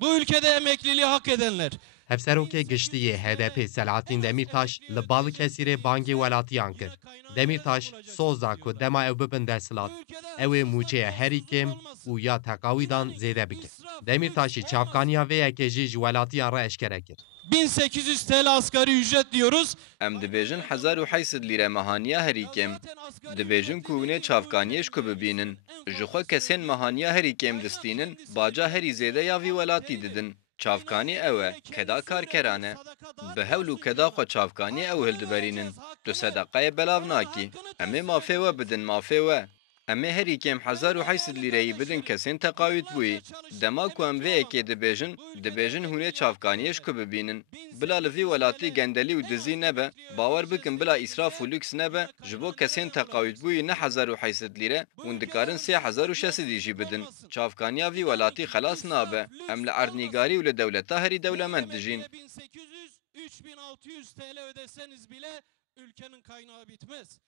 Bu ülkede emekliliği hak edenler. Hevserokê giştiyê HDP Selahattin Demirtaş li Balıkesirê bangê welatiyan kir. Demirtaş soza ku dema ew bibin desthilat, ew ê mûçeya herî kêm û ya teqawîdan zêde bike. Demirtaşî çavkaniya vê yekê jî ji welatiyan re eşkere kir. 1800 TL asgari ücret diyoruz. Em dibêjin 1800 lîre mehaniya herî kêm. Dibêjin ku hûn ê çavkaniyê ji ku bibînin. Ji xwe kesên mehaniya herî kêm distînin, baca herî zêde ya vî welatî didin. Çavkanî ew e, keda karkeran e. Bi hewl û keda xwe çavkanî ew hildiberînin. Tu sedeqeyê belav nakî. Em ê mafê we bidin, mafê we. Em ê herî kêm 1800 lîreyî bidin kesên teqawît bûyî. Dema ku em vê yekê dibêjin hûn ê çavkaniyê ji ku bibînin. Bila li vî welatî gendelî û dizî nebe, bawer bikin bila îsraf û lüks nebe, ji bo kesên teqawît bûyî ne 1800 lîre hûn dikarin 3600 jî bidin. Çavkaniya vî welatî xelas nabe. Em li erdnîgarî û li dewleta herî dewlemend dijîn. 1800-3600 TL ödeseniz bile ülkenin kaynağı bitmez.